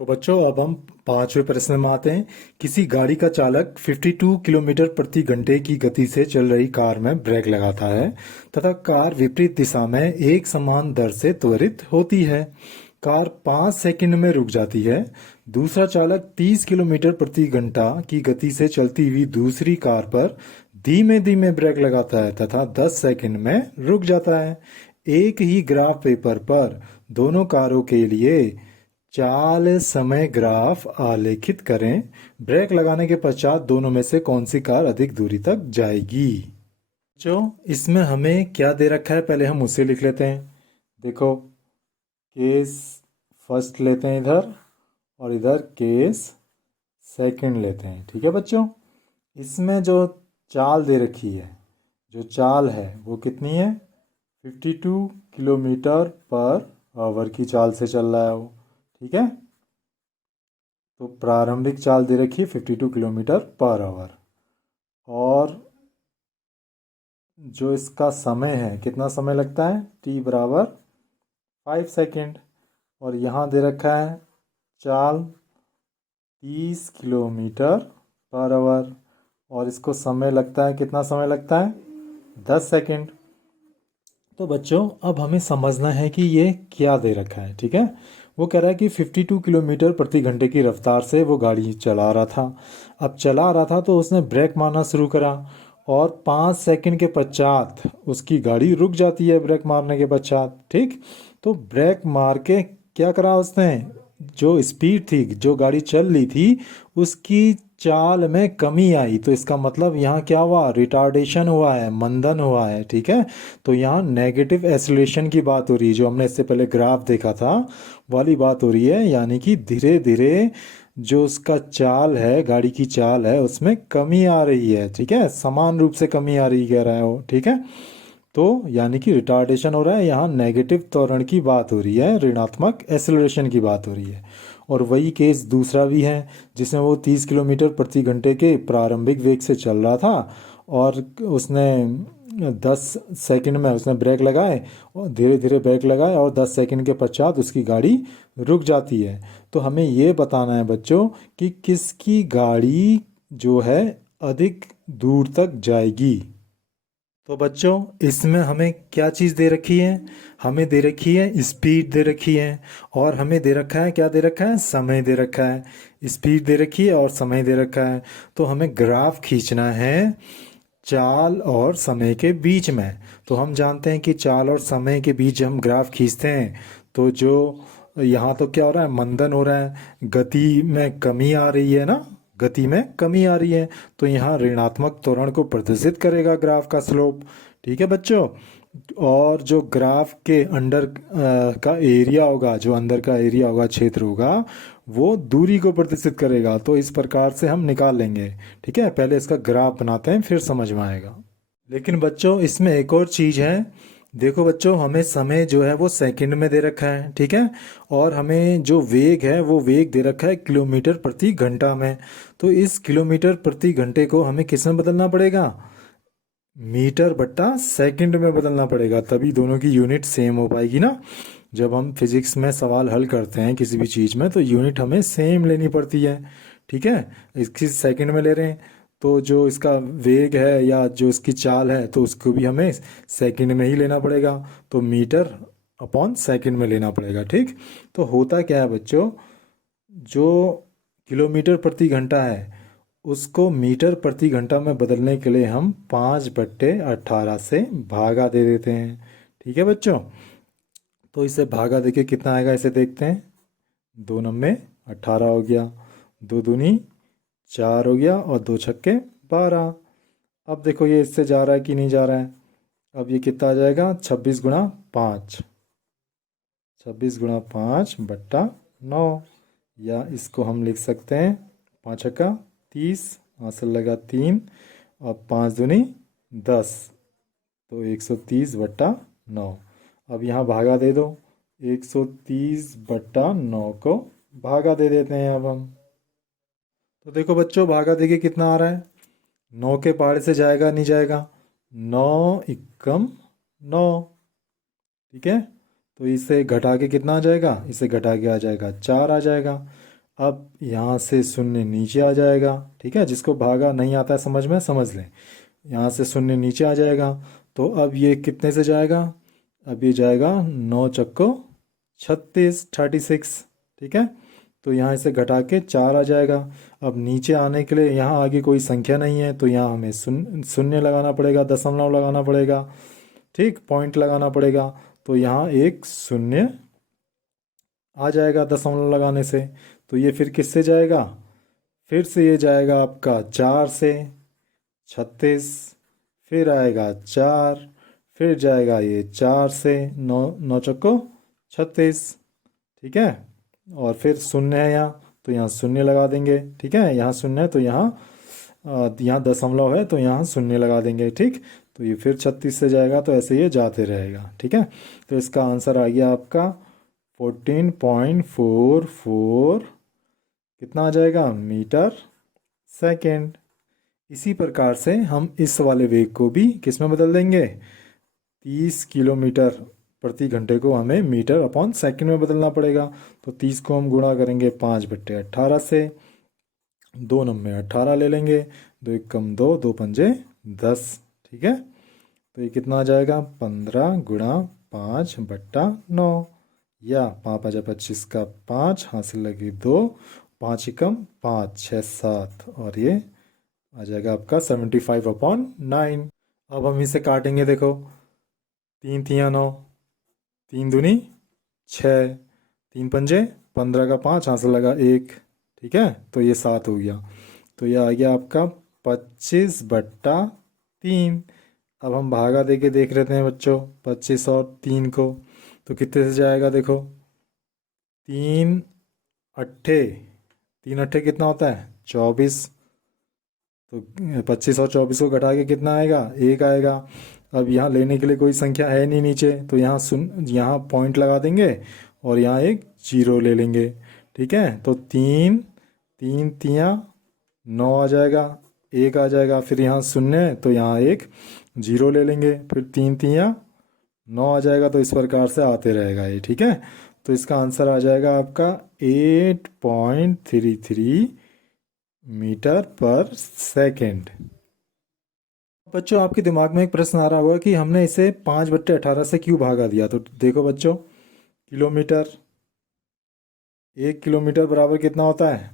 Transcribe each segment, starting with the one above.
तो बच्चों अब हम पांचवें प्रश्न में आते हैं। किसी गाड़ी का चालक 52 किलोमीटर प्रति घंटे की गति से चल रही कार में ब्रेक लगाता है तथा कार विपरीत दिशा में एक समान दर से त्वरित होती है। कार 5 सेकंड में रुक जाती है। दूसरा चालक 30 किलोमीटर प्रति घंटा की गति से चलती हुई दूसरी कार पर धीमे धीमे ब्रेक लगाता है तथा 10 सेकंड में रुक जाता है। एक ही ग्राफ पेपर पर दोनों कारों के लिए चाल समय ग्राफ आलेखित करें। ब्रेक लगाने के पश्चात दोनों में से कौन सी कार अधिक दूरी तक जाएगी। जो इसमें हमें क्या दे रखा है पहले हम उसे लिख लेते हैं। देखो, केस फर्स्ट लेते हैं इधर और इधर केस सेकंड लेते हैं। ठीक है बच्चों, इसमें जो चाल दे रखी है, जो चाल है वो कितनी है? 52 किलोमीटर पर आवर की चाल से चल रहा है वो। ठीक है, तो प्रारंभिक चाल दे रखी है 52 किलोमीटर पर आवर और जो इसका समय है, कितना समय लगता है? t बराबर 5 सेकेंड। और यहाँ दे रखा है चाल 30 किलोमीटर पर आवर और इसको समय लगता है, कितना समय लगता है? 10 सेकेंड। तो बच्चों अब हमें समझना है कि ये क्या दे रखा है। ठीक है, वो कह रहा है कि 52 किलोमीटर प्रति घंटे की रफ्तार से वो गाड़ी चला रहा था। अब चला रहा था तो उसने ब्रेक मारना शुरू करा और 5 सेकंड के पश्चात उसकी गाड़ी रुक जाती है ब्रेक मारने के पश्चात। ठीक, तो ब्रेक मार के क्या करा उसने? जो स्पीड थी, जो गाड़ी चल रही थी, उसकी चाल में कमी आई। तो इसका मतलब यहाँ क्या हुआ? रिटार्डेशन हुआ है, मंदन हुआ है। ठीक है, तो यहाँ नेगेटिव एक्सीलरेशन की बात हो रही है, जो हमने इससे पहले ग्राफ देखा था वाली बात हो रही है। यानी कि धीरे धीरे जो उसका चाल है, गाड़ी की चाल है, उसमें कमी आ रही है। ठीक है, समान रूप से कमी आ रही कह रहा है वो। ठीक है, तो यानी कि रिटार्डेशन हो रहा है, यहाँ नेगेटिव त्वरण की बात हो रही है, ऋणात्मक एक्सेलरेशन की बात हो रही है। और वही केस दूसरा भी है जिसमें वो 30 किलोमीटर प्रति घंटे के प्रारंभिक वेग से चल रहा था और उसने 10 सेकंड में उसने ब्रेक लगाए और धीरे धीरे ब्रेक लगाए और 10 सेकंड के पश्चात उसकी गाड़ी रुक जाती है। तो हमें ये बताना है बच्चों कि किसकी गाड़ी जो है अधिक दूर तक जाएगी। तो बच्चों इसमें हमें क्या चीज़ दे रखी है? हमें दे रखी है स्पीड दे रखी है और हमें दे रखा है, क्या दे रखा है? समय दे रखा है। स्पीड दे रखी है और समय दे रखा है। तो हमें ग्राफ खींचना है चाल और समय के बीच में। तो हम जानते हैं कि चाल और समय के बीच हम ग्राफ खींचते हैं तो जो यहाँ तो क्या हो रहा है? मंदन हो रहा है, गति में कमी आ रही है ना, गति में कमी आ रही है। तो यहाँ ऋणात्मक त्वरण को प्रदर्शित करेगा ग्राफ का स्लोप। ठीक है बच्चों, और जो ग्राफ के अंडर का एरिया होगा, जो अंदर का एरिया होगा, क्षेत्र होगा, वो दूरी को प्रदर्शित करेगा। तो इस प्रकार से हम निकाल लेंगे। ठीक है, पहले इसका ग्राफ बनाते हैं फिर समझ में आएगा। लेकिन बच्चों इसमें एक और चीज़ है। देखो बच्चों, हमें समय जो है वो सेकंड में दे रखा है। ठीक है, और हमें जो वेग है वो वेग दे रखा है किलोमीटर प्रति घंटा में। तो इस किलोमीटर प्रति घंटे को हमें किस में बदलना पड़ेगा? मीटर बट्टा सेकंड में बदलना पड़ेगा, तभी दोनों की यूनिट सेम हो पाएगी ना। जब हम फिजिक्स में सवाल हल करते हैं किसी भी चीज़ में तो यूनिट हमें सेम लेनी पड़ती है। ठीक है, इसकी सेकंड में ले रहे हैं तो जो इसका वेग है या जो इसकी चाल है तो उसको भी हमें सेकंड में ही लेना पड़ेगा। तो मीटर अपॉन सेकंड में लेना पड़ेगा। ठीक, तो होता क्या है बच्चों, जो किलोमीटर प्रति घंटा है उसको मीटर प्रति घंटा में बदलने के लिए हम 5/18 से भागा दे देते हैं। ठीक है बच्चों, तो इसे भागा देके कितना आएगा इसे देखते हैं। 2×9 = 18 हो गया, 2×2 = 4 हो गया और 2×6 = 12। अब देखो ये इससे जा रहा है कि नहीं जा रहा है। अब ये कितना आ जाएगा? 26×5, 26×5/9। या इसको हम लिख सकते हैं 5×6 = 30, हासिल लगा 3 और 5×2 = 10, तो 130/9। अब यहाँ भागा दे दो, 130/9 को भागा दे देते हैं अब हम। तो देखो बच्चों, भागा देके कितना आ रहा है? 9 के पहाड़े से जाएगा नहीं जाएगा? 9×9। ठीक है, तो इसे घटा के कितना आ जाएगा? इसे घटा के आ जाएगा 4 आ जाएगा। अब यहाँ से शून्य नीचे आ जाएगा, ठीक है। जिसको भागा नहीं आता है समझ में, समझ लें। यहाँ से शून्य नीचे आ जाएगा, तो अब ये कितने से जाएगा? अब ये जाएगा 9 चक्को 36, 36, ठीक है। तो यहाँ इसे घटा के 4 आ जाएगा। अब नीचे आने के लिए यहाँ आगे कोई संख्या नहीं है, तो यहाँ हमें शून्य लगाना पड़ेगा, दशमलव लगाना पड़ेगा, ठीक, पॉइंट लगाना पड़ेगा। तो यहाँ एक शून्य आ जाएगा दशमलव लगाने से। तो ये फिर किससे जाएगा? फिर से ये जाएगा आपका 4 से 36, फिर आएगा 4, फिर जाएगा ये 4 से 9, 9 चक्को 36, ठीक है। और फिर शून्य है यहाँ, तो यहाँ शून्य लगा देंगे, ठीक है। यहाँ शून्य है तो यहाँ दशमलव है तो यहाँ शून्य लगा देंगे, ठीक। तो ये फिर 36 से जाएगा, तो ऐसे ये जाते रहेगा, ठीक है। तो इसका आंसर आ गया आपका 14.44, कितना आ जाएगा? Metre second. इसी प्रकार से हम इस वाले वेग को भी किस में बदल देंगे? 30 किलोमीटर प्रति घंटे को हमें मीटर अपॉन सेकंड में बदलना पड़ेगा। तो 30 को हम गुणा करेंगे 5/18 से, 2 नंबे 18 ले लेंगे, 2 एकम 2, 2 पंजे 10, ठीक है। तो ये कितना आ जाएगा? 15 गुणा 5/9, या 5×5 का 5, हासिल लगी 2, 5 एकम 5, 6, 7, और ये आ जाएगा आपका 75/9। अब हम इसे काटेंगे, देखो 3 तियाँ 9, 3 दूनी 6, 3 पंजे 15 का 5, हासिल लगा 1, ठीक है। तो ये 7 हो गया। तो ये आ गया आपका 25/3। अब हम भागा दे के देख लेते हैं बच्चों 25 और 3 को, तो कितने से जाएगा? देखो 3 अट्ठे, 3 अट्ठे कितना होता है? 24। तो 25 और 24 को घटा के कितना आएगा? 1 आएगा। अब यहाँ लेने के लिए कोई संख्या है नहीं नीचे, तो यहाँ पॉइंट लगा देंगे और यहाँ एक जीरो ले लेंगे, ठीक है। तो 3 3 तियाँ 9 आ जाएगा, 1 आ जाएगा, फिर यहाँ शून्य है तो यहाँ एक जीरो ले लेंगे, फिर 3 तियाँ 9 आ जाएगा। तो इस प्रकार से आते रहेगा ये, ठीक है। तो इसका आंसर आ जाएगा आपका 8.33 मीटर पर सेकेंड। बच्चों आपके दिमाग में एक प्रश्न आ रहा होगा कि हमने इसे 5/18 से क्यों भागा दिया। तो देखो बच्चों, किलोमीटर, 1 किलोमीटर बराबर कितना होता है?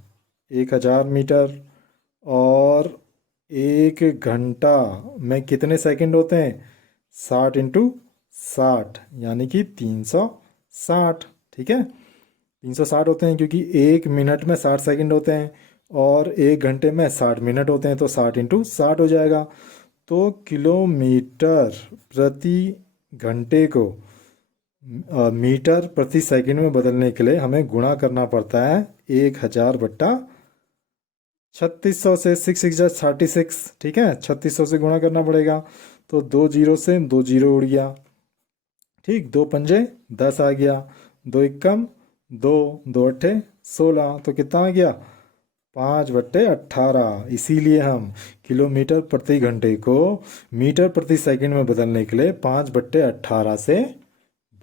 1000 मीटर। और 1 घंटा में कितने सेकंड होते हैं? 60 × 60, यानी कि 360, ठीक है। 360 होते हैं क्योंकि 1 मिनट में 60 सेकंड होते हैं और 1 घंटे में 60 मिनट होते हैं, तो 60 × 60 हो जाएगा। तो किलोमीटर प्रति घंटे को मीटर प्रति सेकंड में बदलने के लिए हमें गुणा करना पड़ता है 1000/3600 से। 6×6 = 36, ठीक है। 3600 से गुणा करना पड़ेगा, तो 2 जीरो से 2 जीरो उड़ गया, ठीक। 2 पंजे 10 आ गया, 2 एकम 2, 2 अट्ठे 16, तो कितना आ गया? 5/18। इसीलिए हम किलोमीटर प्रति घंटे को मीटर प्रति सेकंड में बदलने के लिए 5/18 से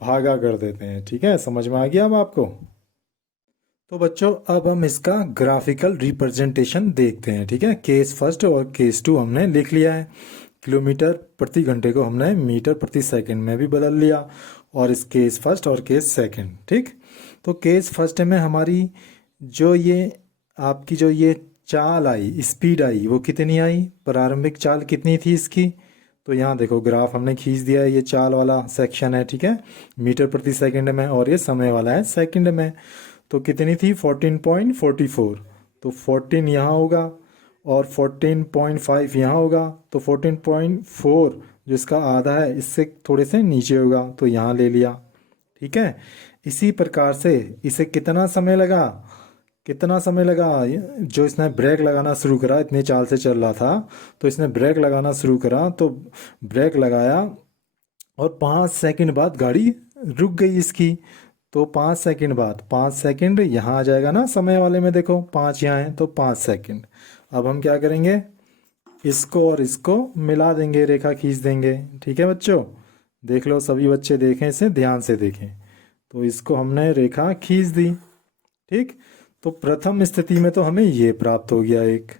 भागा कर देते हैं, ठीक है। समझ में आ गया अब आपको? तो बच्चों अब हम इसका ग्राफिकल रिप्रेजेंटेशन देखते हैं, ठीक है। केस फर्स्ट और केस टू हमने लिख लिया है। किलोमीटर प्रति घंटे को हमने मीटर प्रति सेकंड में भी बदल लिया, और इस केस फर्स्ट और केस सेकंड, ठीक। तो केस फर्स्ट में हमारी जो ये चाल आई, स्पीड आई, वो कितनी आई? प्रारंभिक चाल कितनी थी इसकी? तो यहाँ देखो ग्राफ हमने खींच दिया है, ये चाल वाला सेक्शन है, ठीक है, मीटर प्रति सेकंड में, और ये समय वाला है सेकंड में। तो कितनी थी? 14.44। तो 14 यहाँ होगा और 14.5 यहाँ होगा, तो 14.4 जो इसका आधा है इससे थोड़े से नीचे होगा, तो यहाँ ले लिया, ठीक है। इसी प्रकार से इसे कितना समय लगा? जो इसने ब्रेक लगाना शुरू करा, इतनी चाल से चल रहा था, तो इसने ब्रेक लगाना शुरू करा, तो ब्रेक लगाया और 5 सेकंड बाद गाड़ी रुक गई इसकी। तो 5 सेकंड बाद, 5 सेकंड यहाँ आ जाएगा ना समय वाले में, देखो 5 यहाँ है तो 5 सेकंड। अब हम क्या करेंगे? इसको और इसको मिला देंगे, रेखा खींच देंगे, ठीक है बच्चों। देख लो, सभी बच्चे देखें, इसे ध्यान से देखें। तो इसको हमने रेखा खींच दी, ठीक। तो प्रथम स्थिति में तो हमें ये प्राप्त हो गया एक,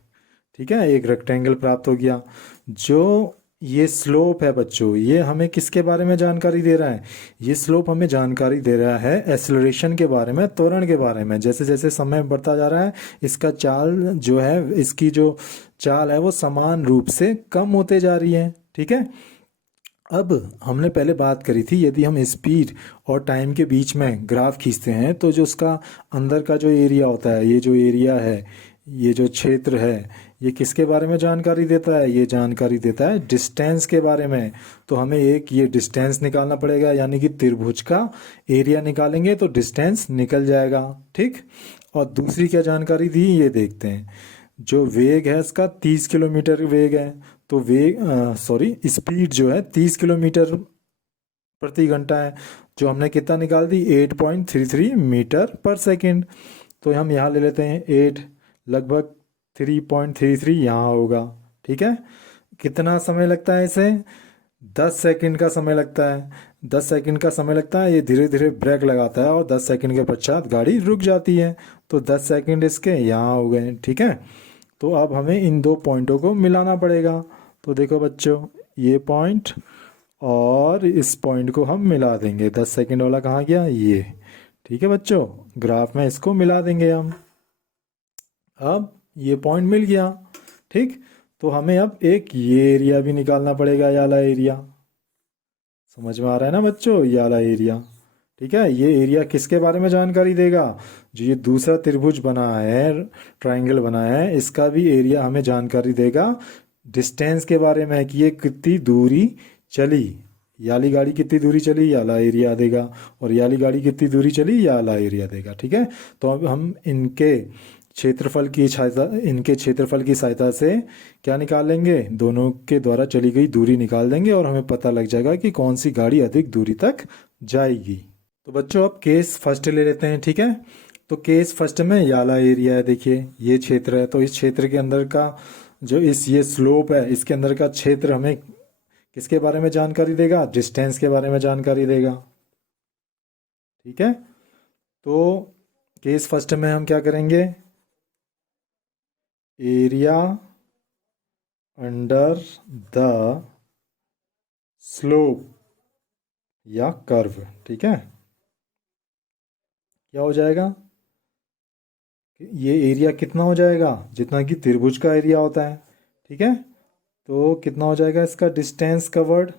ठीक है, एक रेक्टेंगल प्राप्त हो गया। जो ये स्लोप है बच्चों, ये हमें किसके बारे में जानकारी दे रहा है? ये स्लोप हमें जानकारी दे रहा है एक्सेलरेशन के बारे में, त्वरण के बारे में। जैसे जैसे समय बढ़ता जा रहा है, इसका चाल जो है, इसकी जो चाल है वो समान रूप से कम होते जा रही है, ठीक है। अब हमने पहले बात करी थी, यदि हम स्पीड और टाइम के बीच में ग्राफ खींचते हैं तो जो उसका अंदर का जो एरिया होता है, ये जो एरिया है, ये जो क्षेत्र है, ये किसके बारे में जानकारी देता है? ये जानकारी देता है डिस्टेंस के बारे में। तो हमें एक ये डिस्टेंस निकालना पड़ेगा, यानी कि त्रिभुज का एरिया निकालेंगे तो डिस्टेंस निकल जाएगा, ठीक। और दूसरी क्या जानकारी दी, ये देखते हैं। जो वेग है इसका 30 किलोमीटर वेग है, तो वेग सॉरी स्पीड जो है 30 किलोमीटर प्रति घंटा है। जो हमने कितना निकाल दी, 8.33 मीटर पर सेकंड। तो हम यहाँ ले लेते हैं 8, लगभग 3.33 यहाँ होगा, ठीक है। कितना समय लगता है इसे? 10 सेकंड का समय लगता है। 10 सेकंड का समय लगता है, ये धीरे धीरे ब्रेक लगाता है और 10 सेकंड के पश्चात गाड़ी रुक जाती है। तो 10 सेकंड इसके यहाँ हो गए, ठीक है। तो अब हमें इन दो पॉइंटों को मिलाना पड़ेगा। तो देखो बच्चों, ये पॉइंट और इस पॉइंट को हम मिला देंगे। 10 सेकंड वाला कहाँ गया? ये, ठीक है बच्चों। ग्राफ में इसको मिला देंगे हम। अब ये पॉइंट मिल गया, ठीक। तो हमें अब एक ये एरिया भी निकालना पड़ेगा, ये वाला एरिया। समझ में आ रहा है ना बच्चों? ये वाला एरिया, ठीक है। ये एरिया किसके बारे में जानकारी देगा? जो ये दूसरा त्रिभुज बना है, ट्रायंगल बना है, इसका भी एरिया हमें जानकारी देगा डिस्टेंस के बारे में, कि ये कितनी दूरी चली। याली गाड़ी कितनी दूरी चली, याला एरिया देगा। और याली गाड़ी कितनी दूरी चली, याला एरिया देगा, ठीक है। तो अब हम इनके क्षेत्रफल की सहायता से क्या निकालेंगे? दोनों के द्वारा चली गई दूरी निकाल देंगे और हमें पता लग जाएगा कि कौन सी गाड़ी अधिक दूरी तक जाएगी। तो बच्चों अब केस फर्स्ट ले लेते हैं, ठीक है। तो केस फर्स्ट में याला एरिया है, देखिए ये क्षेत्र है। तो इस क्षेत्र के अंदर का जो ये स्लोप है, इसके अंदर का क्षेत्र हमें किसके बारे में जानकारी देगा? डिस्टेंस के बारे में जानकारी देगा, ठीक है। तो केस फर्स्ट में हम क्या करेंगे? एरिया अंडर द स्लोप या कर्व, ठीक है। क्या हो जाएगा? ये एरिया कितना हो जाएगा? जितना कि त्रिभुज का एरिया होता है, ठीक है। तो कितना हो जाएगा इसका डिस्टेंस कवर्ड?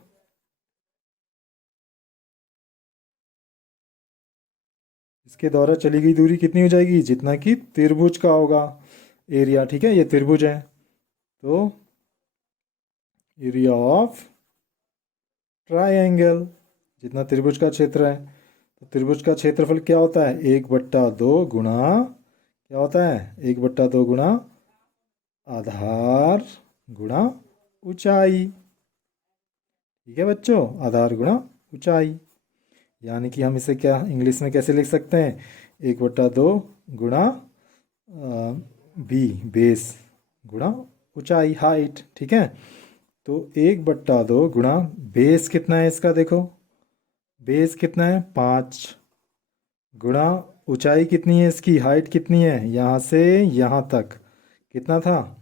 इसके द्वारा चली गई दूरी कितनी हो जाएगी? जितना कि त्रिभुज का होगा एरिया, ठीक है। ये त्रिभुज है, तो एरिया ऑफ ट्रायंगल, जितना त्रिभुज का क्षेत्र है। तो त्रिभुज का क्षेत्रफल क्या होता है? 1/2 गुणा, क्या होता है? 1/2 गुणा आधार गुणा ऊंचाई, ठीक है बच्चों। आधार गुणा ऊंचाई, यानी कि हम इसे क्या इंग्लिश में कैसे लिख सकते हैं? 1/2 गुणा बी, बेस, गुणा ऊंचाई, हाइट, ठीक है। तो 1/2 गुणा बेस कितना है इसका? देखो बेस कितना है? 5, गुणा ऊंचाई कितनी है इसकी, हाइट कितनी है यहाँ से यहाँ तक, कितना था?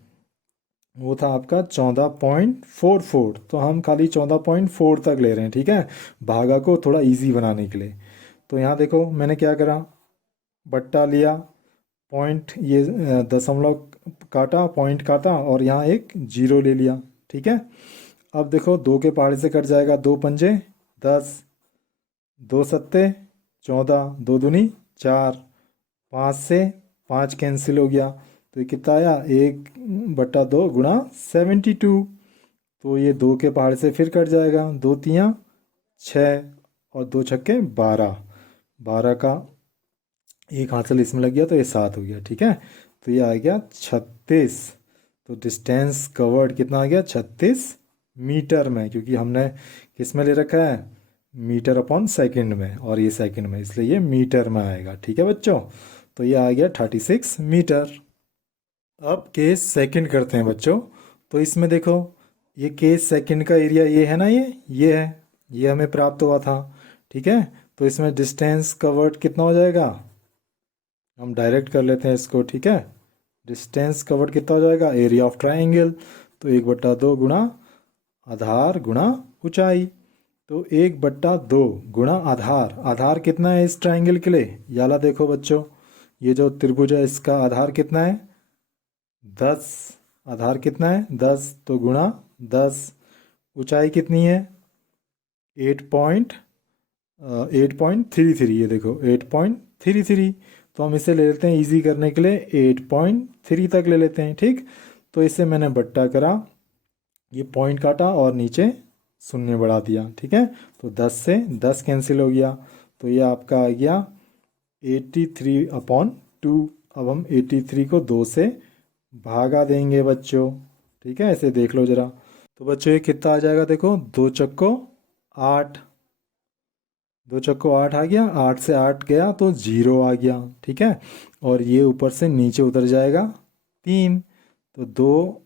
वो था आपका 14.44। तो हम खाली 14.4 तक ले रहे हैं, ठीक है, भागा को थोड़ा इजी बनाने के लिए। तो यहाँ देखो मैंने क्या करा, बट्टा लिया, पॉइंट ये दशमलव काटा, पॉइंट काटा और यहाँ एक जीरो ले लिया, ठीक है। अब देखो 2 के पहाड़े से कट जाएगा, 2 पंजे 10, 2 सत्ते 14, 2 दूनी 4, 5 से 5 कैंसिल हो गया। तो ये कितना आया? 1/2 गुणा 72। तो ये 2 के पहाड़ से फिर कट जाएगा, 2 तियाँ 6 और 2 छक्के 12, 12 का एक हासिल इसमें लग गया तो ये 7 हो गया, ठीक है। तो ये आ गया 36। तो डिस्टेंस कवर्ड कितना आ गया? 36 मीटर में, क्योंकि हमने किस में ले रखा है? मीटर अपॉन सेकंड में, और ये सेकंड में, इसलिए ये मीटर में आएगा, ठीक है बच्चों। तो ये आ गया 36 मीटर। अब केस सेकंड करते हैं बच्चों। तो इसमें देखो ये केस सेकंड का एरिया ये है ना, ये है, ये हमें प्राप्त हुआ था, ठीक है। तो इसमें डिस्टेंस कवर्ड कितना हो जाएगा? हम डायरेक्ट कर लेते हैं इसको, ठीक है। डिस्टेंस कवर्ड कितना हो जाएगा, एरिया ऑफ ट्राइंगल, तो 1/2 गुणा आधार गुणा ऊंचाई। तो 1/2 गुणा आधार, आधार कितना है इस ट्राइंगल के लिए, ये वाला देखो बच्चों, ये जो त्रिभुज है इसका आधार कितना है 10, आधार कितना है 10, तो गुणा 10। ऊंचाई कितनी है 8.33, ये देखो 8.33, तो हम इसे ले लेते हैं इजी करने के लिए 8.3 तक ले लेते हैं, ठीक। तो इसे मैंने बट्टा करा, ये पॉइंट काटा और नीचे शून्य बढ़ा दिया, ठीक है। तो 10 से 10 कैंसिल हो गया, तो ये आपका आ गया 83/2। अब हम 83 को 2 से भागा देंगे बच्चों, ठीक है, ऐसे देख लो ज़रा। तो बच्चों ये कितना आ जाएगा, देखो 2 चक्को 8, 2 चक्को 8 आ गया, 8 से 8 गया तो 0 आ गया, ठीक है। और ये ऊपर से नीचे उतर जाएगा 3, तो 2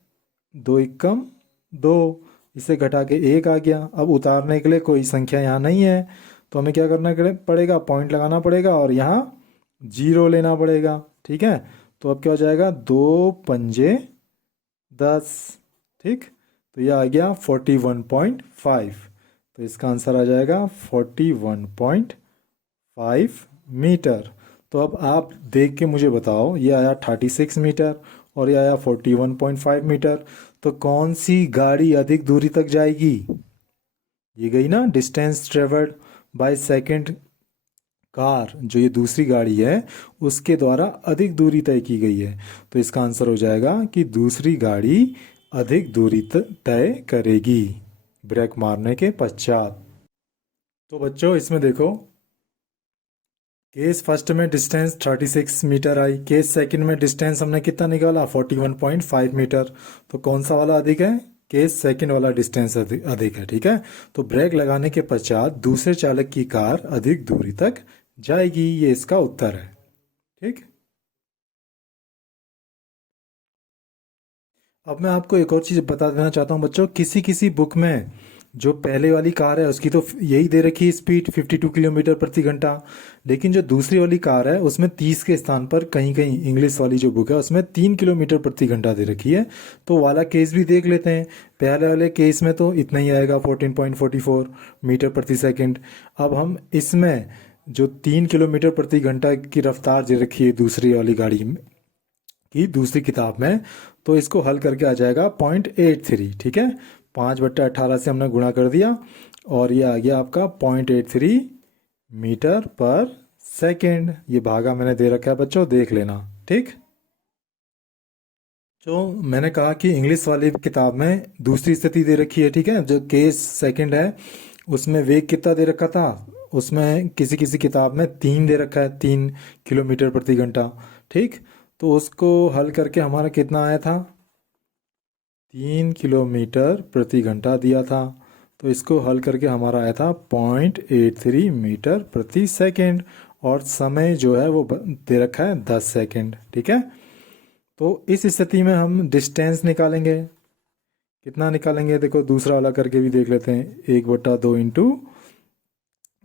2 एकम 2, इसे घटा के 1 आ गया। अब उतारने के लिए कोई संख्या यहाँ नहीं है, तो हमें क्या करना पड़ेगा, पॉइंट लगाना पड़ेगा और यहाँ 0 लेना पड़ेगा, ठीक है। तो अब क्या हो जाएगा, 2 पंजे 10, ठीक। तो यह आ गया 41.5, तो इसका आंसर आ जाएगा 41.5 मीटर। तो अब आप देख के मुझे बताओ, ये आया 36 मीटर और ये आया 41.5 मीटर, तो कौन सी गाड़ी अधिक दूरी तक जाएगी, ये गई ना distance travelled by second car, जो ये दूसरी गाड़ी है उसके द्वारा अधिक दूरी तय की गई है। तो इसका आंसर हो जाएगा कि दूसरी गाड़ी अधिक दूरी तय करेगी ब्रेक मारने के पश्चात। तो बच्चों इसमें देखो, केस फर्स्ट में डिस्टेंस 36 मीटर आई, केस सेकंड में डिस्टेंस हमने कितना निकाला 41.5 मीटर। तो कौन सा वाला अधिक है, केस सेकंड वाला डिस्टेंस अधिक है, ठीक है। तो ब्रेक लगाने के पश्चात दूसरे चालक की कार अधिक दूरी तक जाएगी, ये इसका उत्तर है, ठीक। अब मैं आपको एक और चीज़ बता देना चाहता हूँ बच्चों, किसी किसी बुक में जो पहले वाली कार है उसकी तो यही दे रखी है स्पीड 52 किलोमीटर प्रति घंटा, लेकिन जो दूसरी वाली कार है उसमें 30 के स्थान पर कहीं कहीं इंग्लिश वाली जो बुक है उसमें 3 किलोमीटर प्रति घंटा दे रखी है। तो वाला केस भी देख लेते हैं, पहले वाले केस में तो इतना ही आएगा 14.44 मीटर प्रति सेकेंड। अब हम इसमें जो 3 किलोमीटर प्रति घंटा की रफ्तार दे रखी है दूसरी वाली गाड़ी में की दूसरी किताब में, तो इसको हल करके आ जाएगा 0.83, ठीक है। 5/18 से हमने गुणा कर दिया और ये आ गया आपका 0.83 मीटर पर सेकेंड। ये भागा मैंने दे रखा है बच्चों, देख लेना, ठीक। जो मैंने कहा कि इंग्लिश वाली किताब में दूसरी स्थिति दे रखी है, ठीक है। जो केस सेकंड है उसमें वेग कितना दे रखा था, उसमें किसी किसी किताब में 3 दे रखा है, 3 किलोमीटर प्रति घंटा, ठीक। तो उसको हल करके हमारा कितना आया था, 3 किलोमीटर प्रति घंटा दिया था। तो इसको हल करके हमारा आया था 0.83 मीटर प्रति सेकेंड, और समय जो है वो दे रखा है 10 सेकेंड, ठीक है। तो इस स्थिति में हम डिस्टेंस निकालेंगे, कितना निकालेंगे, देखो दूसरा वाला करके भी देख लेते हैं, 1/2 इंटू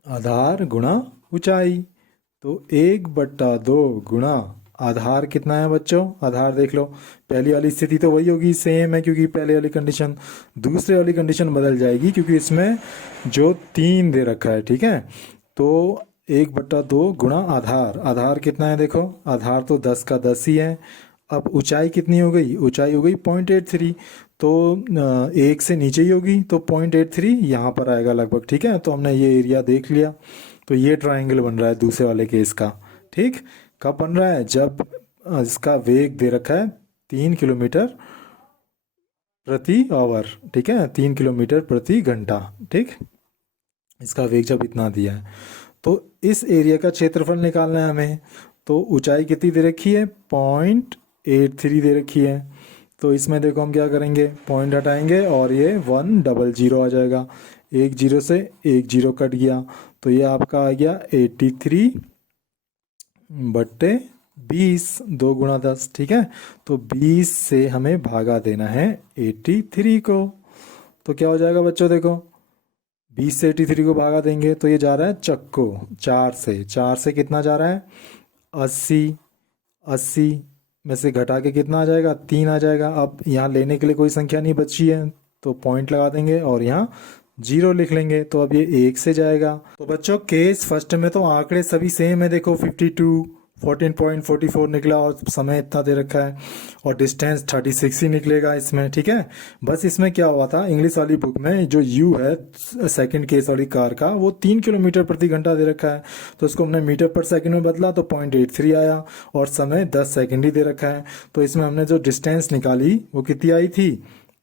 आधार गुणा ऊंचाई। तो 1/2 गुणा आधार कितना है बच्चों, आधार देख लो, पहली वाली स्थिति तो वही होगी, सेम है क्योंकि पहले वाली कंडीशन, दूसरे वाली कंडीशन बदल जाएगी क्योंकि इसमें जो 3 दे रखा है, ठीक है। तो 1/2 गुणा आधार, आधार कितना है देखो, आधार तो 10 का 10 ही है। अब ऊंचाई कितनी हो गई, ऊंचाई हो गई 0.83, तो 1 से नीचे ही होगी, तो 0.83 यहाँ पर आएगा लगभग, ठीक है। तो हमने ये एरिया देख लिया, तो ये ट्राइंगल बन रहा है दूसरे वाले केस का, ठीक। कब बन रहा है, जब इसका वेग दे रखा है 3 किलोमीटर प्रति आवर, ठीक है, 3 किलोमीटर प्रति घंटा, ठीक। इसका वेग जब इतना दिया है, तो इस एरिया का क्षेत्रफल निकालना है हमें। तो ऊंचाई कितनी दे रखी है, 0.83 दे रखी है। तो इसमें देखो हम क्या करेंगे, पॉइंट हटाएंगे और ये 100 आ जाएगा, 1 0 से 1 0 कट गया, तो ये आपका आ गया 83/20, 2 गुणा 10, ठीक है। तो 20 से हमें भागा देना है 83 को, तो क्या हो जाएगा बच्चों, देखो 20 से 83 को भागा देंगे तो ये जा रहा है चक्को 4 से, 4 से कितना जा रहा है 80, 80 में से घटा के कितना आ जाएगा, 3 आ जाएगा। अब यहाँ लेने के लिए कोई संख्या नहीं बची है तो पॉइंट लगा देंगे और यहाँ 0 लिख लेंगे, तो अब ये 1 से जाएगा। तो बच्चों केस फर्स्ट में तो आंकड़े सभी सेम है, देखो 52 14.44 निकला और समय इतना दे रखा है और डिस्टेंस 36 ही निकलेगा इसमें, ठीक है। बस इसमें क्या हुआ था, इंग्लिश वाली बुक में जो यू है सेकंड केस वाली कार का, वो 3 किलोमीटर प्रति घंटा दे रखा है, तो इसको हमने मीटर पर सेकंड में बदला तो 0.83 आया और समय 10 सेकंड ही दे रखा है। तो इसमें हमने जो डिस्टेंस निकाली वो कितनी आई थी,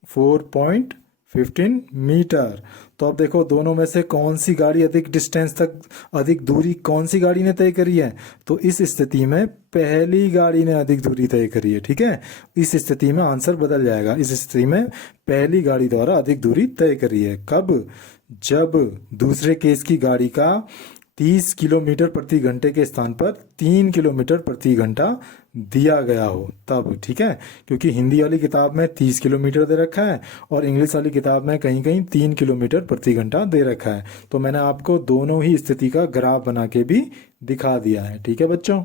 4.15 मीटर। तो अब देखो दोनों में से कौन सी गाड़ी अधिक डिस्टेंस तक, अधिक दूरी कौन सी गाड़ी ने तय करी है, तो इस स्थिति में पहली गाड़ी ने अधिक दूरी तय करी है, ठीक है। इस स्थिति में आंसर बदल जाएगा, इस स्थिति में पहली गाड़ी द्वारा अधिक दूरी तय करी है। कब, जब दूसरे केस की गाड़ी का 30 किलोमीटर प्रति घंटे के स्थान पर 3 किलोमीटर प्रति घंटा दिया गया हो तब, ठीक है। क्योंकि हिंदी वाली किताब में 30 किलोमीटर दे रखा है और इंग्लिश वाली किताब में कहीं कहीं 3 किलोमीटर प्रति घंटा दे रखा है। तो मैंने आपको दोनों ही स्थिति का ग्राफ बना के भी दिखा दिया है, ठीक है बच्चों।